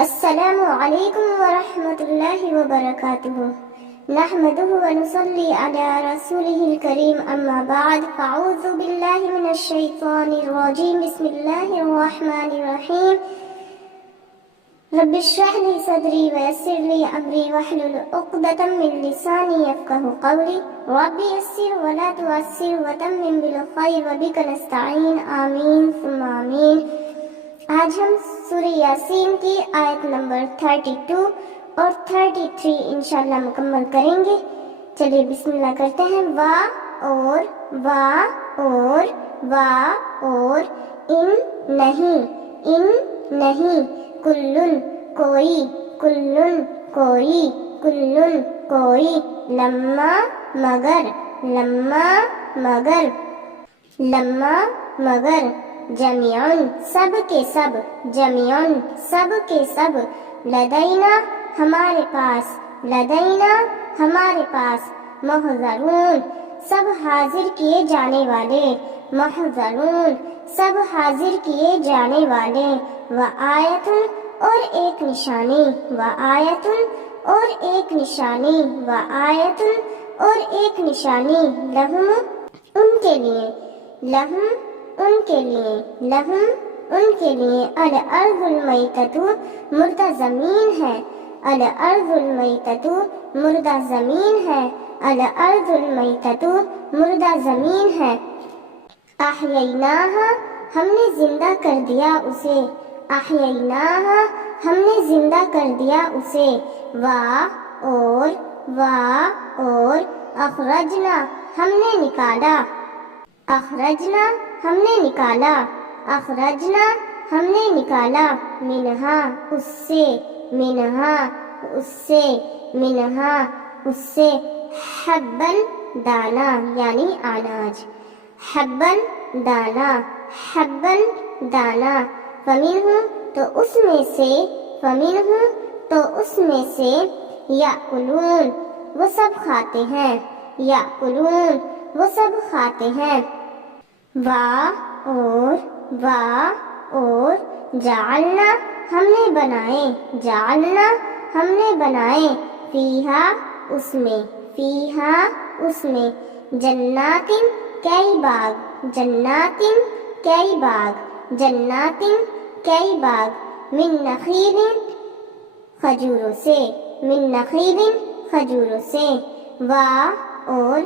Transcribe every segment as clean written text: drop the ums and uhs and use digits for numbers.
السلام علیکم ورحمۃ اللہ وبرکاتہ نحمدہ ونصلی علی رسولہ الکریم اما بعد فاعوذ باللہ من الشیطان الرجیم بسم اللہ الرحمن الرحیم رب اشرح لی صدری ویسر لی امری واحلل عقدۃ من لسانی یفقہوا قولی رب یسر ولا تعسر وتمم بالخیر وبک نستعین آمین ثم آمین۔ آج ہم سورہ یاسین کی آیت نمبر 32 اور 33 انشاءاللہ مکمل کریں گے۔ چلیے بسم اللہ کرتے ہیں۔ وا اور ان نہیں کلن کوئی لما مگر جمیعن سب کے سب لدینا ہمارے پاس محضرون سب حاضر کیے جانے والے وآیتن اور ایک نشانی لہم ان کے لیے الارض المیتۃ مردہ زمین ہے احییناہا ہم نے زندہ کر دیا اسے وا اور اخرجنا ہم نے نکالا منہا اس سے حبن دانا یعنی اناج دانا فمنہ تو اس میں سے یاکلون وہ سب کھاتے ہیں وا اور جعلنا ہم نے بنائے فیہا اس میں جنات کئی باغ من نخیل کھجوروں سے وا اور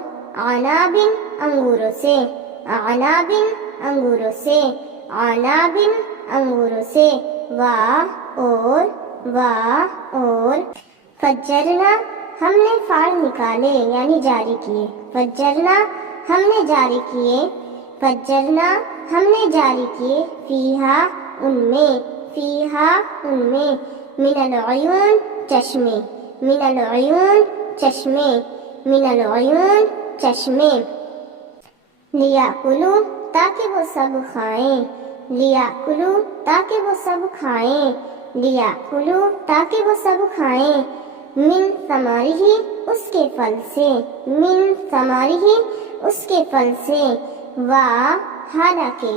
عناب انگوروں سے وا اور فجرنا ہم نے فار نکالے یعنی جاری کیے فجرنا ہم نے جاری کیے فیہا ان میں من العیون چشمے لیاکلوا تاکہ وہ سب کھائیں من ثمرہ اس کے پھل سے وا حالانکہ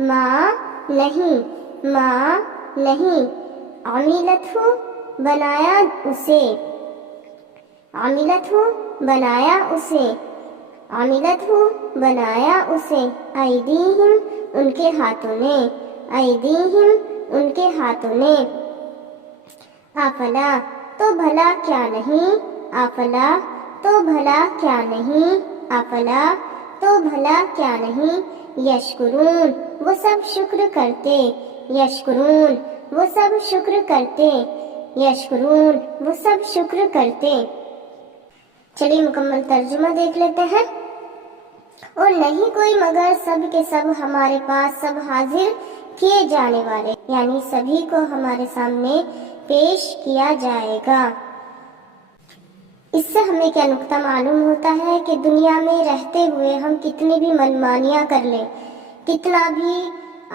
ما نہیں عملتہ بنایا اسے ایدیہم ان کے ہاتھوں نے افلا تو بھلا کیا نہیں یشکرون وہ سب شکر کرتے چلیے مکمل ترجمہ دیکھ لیتے ہیں۔ اور نہیں کوئی مگر سب کے سب ہمارے پاس سب حاضر کیے جانے والے یعنی سبھی کو ہمارے سامنے پیش کیا جائے گا۔ اس سے ہمیں کیا نقطہ معلوم ہوتا ہے کہ دنیا میں رہتے ہوئے ہم کتنی بھی منمانیاں کر لیں، کتنا بھی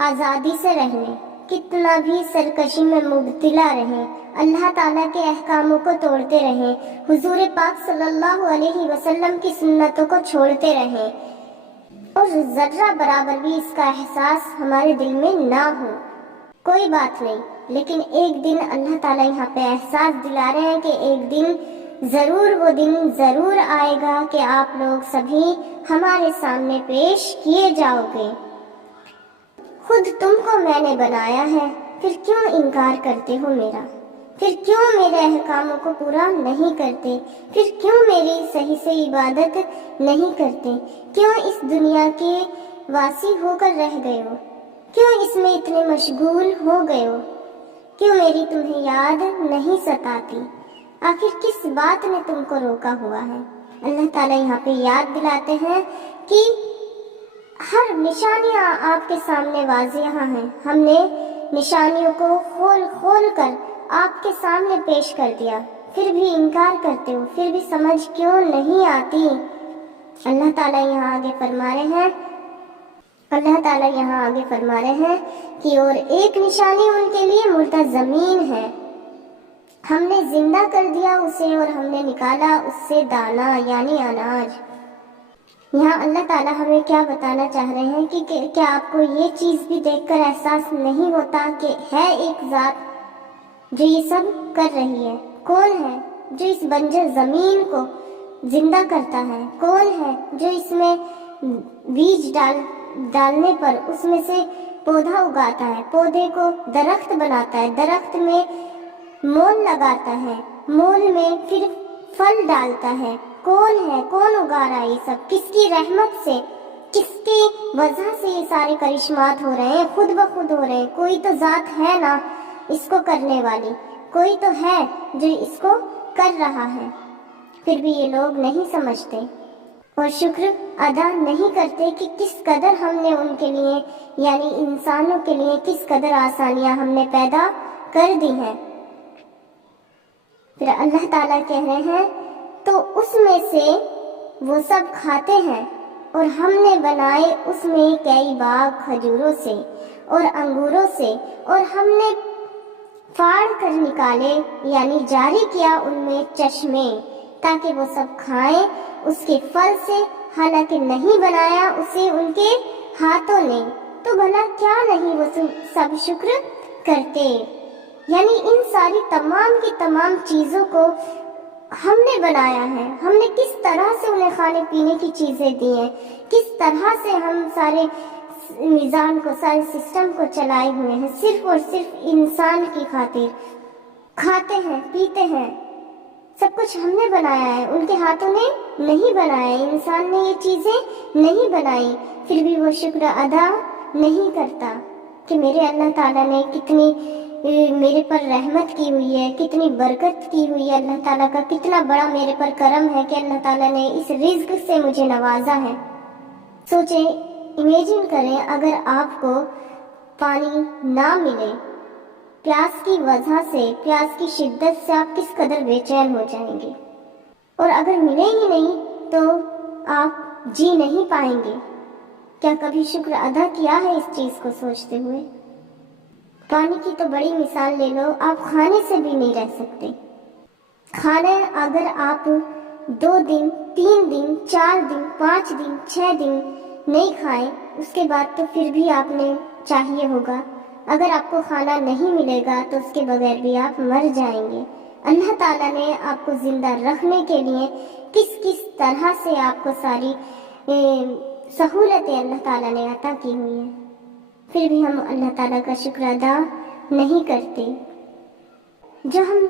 آزادی سے رہ لیں، کتنا بھی سرکشی میں مبتلا رہیں، اللہ تعالیٰ کے احکاموں کو توڑتے رہیں، حضور پاک صلی اللہ علیہ وسلم کی سنتوں کو چھوڑتے رہیں اور ذرہ برابر بھی اس کا احساس ہمارے دل میں نہ ہو کوئی بات نہیں، لیکن ایک دن اللہ تعالیٰ یہاں پہ احساس دلا رہے ہیں کہ ایک دن ضرور، وہ دن ضرور آئے گا کہ آپ لوگ سبھی ہمارے سامنے پیش کیے جاؤ گے۔ خود تم کو میں نے بنایا ہے، پھر کیوں انکار کرتے ہو میرا؟ پھر کیوں میرے احکاموں کو پورا نہیں کرتے؟ پھر کیوں میری صحیح سے عبادت نہیں کرتے؟ کیوں اس دنیا کے واسی ہو کر رہ گئے ہو؟ کیوں اس میں اتنے مشغول ہو گئے ہو؟ کیوں میری تمہیں یاد نہیں ستاتی؟ آخر کس بات نے تم کو روکا ہوا ہے؟ اللہ تعالیٰ یہاں پہ یاد دلاتے ہیں کہ ہر نشانیاں آپ کے سامنے واضح ہیں، ہم نے نشانیوں کو کھول کھول کر آپ کے سامنے پیش کر دیا، پھر بھی انکار کرتے ہو، پھر بھی سمجھ کیوں نہیں آتی؟ اللہ تعالیٰ یہاں آگے فرما رہے ہیں کہ اور ایک نشانی ان کے لیے مردہ زمین ہے، ہم نے زندہ کر دیا اسے اور ہم نے نکالا اس سے دانا یعنی اناج۔ یہاں اللہ تعالیٰ ہمیں کیا بتانا چاہ رہے ہیں کہ کیا آپ کو یہ چیز بھی دیکھ کر احساس نہیں ہوتا کہ ہے ایک ذات جو یہ سب کر رہی ہے؟ کون ہے جو اس بنجر زمین کو زندہ کرتا ہے؟ کون ہے جو اس میں بیج ڈالنے پر اس میں سے پودا اگاتا ہے، پودے کو درخت بناتا ہے، درخت میں مول لگاتا ہے، مول میں پھر پھل ڈالتا ہے؟ کون ہے؟ کون اگا رہا ہے یہ سب؟ کس کی رحمت سے، کس کی وجہ سے یہ سارے کرشمات ہو رہے ہیں؟ خود بخود ہو رہے ہیں۔ کوئی تو ذات ہے نا اس کو کرنے والی، کوئی تو ہے جو اس کو کر رہا ہے، پھر بھی یہ لوگ نہیں سمجھتے اور شکر ادا نہیں کرتے کہ کس قدر ہم نے ان کے لیے یعنی انسانوں کے لیے کس قدر آسانیاں ہم نے پیدا کر دی ہیں۔ پھر اللہ تعالیٰ کہہ رہے ہیں تو اس میں سے وہ سب کھاتے ہیں، اور ہم نے بنائے اس میں کئی باغ کھجوروں سے اور انگوروں سے، اور ہم نے پھاڑ کر نکالے یعنی جاری کیا ان میں چشمے تاکہ وہ سب کھائیں اس کے پھل سے، حالانکہ نہیں بنایا اسے ان کے ہاتھوں نے، تو بھلا کیا نہیں وہ سب شکر کرتے؟ یعنی ان ساری تمام کی تمام چیزوں کو ہم نے بنایا ہے، ہم نے کس طرح سے انہیں کھانے پینے کی چیزیں دی ہیں، کس طرح سے ہم سارے نظام کو، سارے سسٹم کو چلائے ہوئے ہیں، صرف اور صرف انسان کی خاطر کھاتے ہیں، پیتے ہیں، سب کچھ ہم نے بنایا ہے، ان کے ہاتھوں نے نہیں بنایا، انسان نے یہ چیزیں نہیں بنائی، پھر بھی وہ شکر ادا نہیں کرتا کہ میرے اللہ تعالیٰ نے کتنی میرے پر رحمت کی ہوئی ہے، کتنی برکت کی ہوئی ہے، اللہ تعالیٰ کا کتنا بڑا میرے پر کرم ہے کہ اللہ تعالیٰ نے اس رزق سے مجھے نوازا ہے۔ سوچیں، امیجن کریں اگر آپ کو پانی نہ ملے، پیاس کی وجہ سے، پیاس کی شدت سے آپ کس قدر بے چین ہو جائیں گے، اور اگر ملے ہی نہیں تو آپ جی نہیں پائیں گے۔ کیا کبھی شکر ادا کیا ہے اس چیز کو سوچتے ہوئے؟ پانی کی تو بڑی مثال لے لو، آپ کھانے سے بھی نہیں رہ سکتے۔ کھانا اگر آپ 2 دن، 3 دن، 4 دن، 5 دن، 6 دن نہیں کھائیں، اس کے بعد تو پھر بھی آپ نے چاہیے ہوگا، اگر آپ کو کھانا نہیں ملے گا تو اس کے بغیر بھی آپ مر جائیں گے۔ اللہ تعالیٰ نے آپ کو زندہ رکھنے کے لیے کس طرح سے آپ کو ساری سہولتیں اللہ تعالیٰ نے عطا کی ہوئی ہیں، پھر بھی ہم اللہ تعالیٰ کا شکر ادا نہیں کرتے۔ جو ہم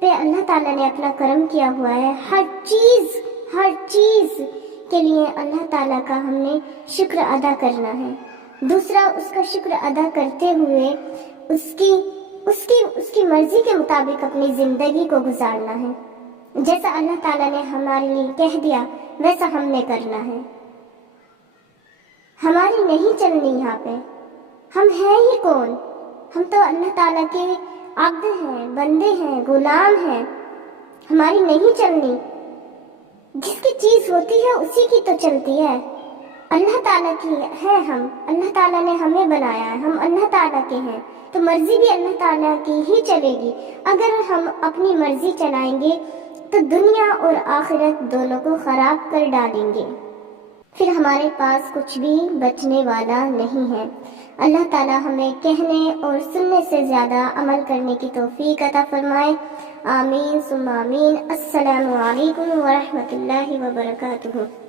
پہ اللہ تعالیٰ نے اپنا کرم کیا ہوا ہے، ہر چیز کے لیے اللہ تعالیٰ کا ہم نے شکر ادا کرنا ہے۔ دوسرا، اس کا شکر ادا کرتے ہوئے اس کی مرضی کے مطابق اپنی زندگی کو گزارنا ہے۔ جیسا اللہ تعالیٰ نے ہمارے لیے کہہ دیا ویسا ہم نے کرنا ہے، ہماری نہیں چلنی یہاں پہ۔ ہم ہیں ہی کون؟ ہم تو اللہ تعالیٰ کے عبد ہیں، بندے ہیں، غلام ہیں، ہماری نہیں چلنی۔ جس کی چیز ہوتی ہے اسی کی تو چلتی ہے، اللہ تعالیٰ کی ہے ہم، اللہ تعالیٰ نے ہمیں بنایا ہے، ہم اللہ تعالیٰ کے ہیں، تو مرضی بھی اللہ تعالیٰ کی ہی چلے گی۔ اگر ہم اپنی مرضی چلائیں گے تو دنیا اور آخرت دونوں کو خراب کر ڈالیں گے۔ پھر ہمارے پاس کچھ بھی بچنے والا نہیں ہے۔ اللہ تعالی ہمیں کہنے اور سننے سے زیادہ عمل کرنے کی توفیق عطا فرمائے، آمین ثم آمین۔ السلام علیکم ورحمۃ اللہ وبرکاتہ۔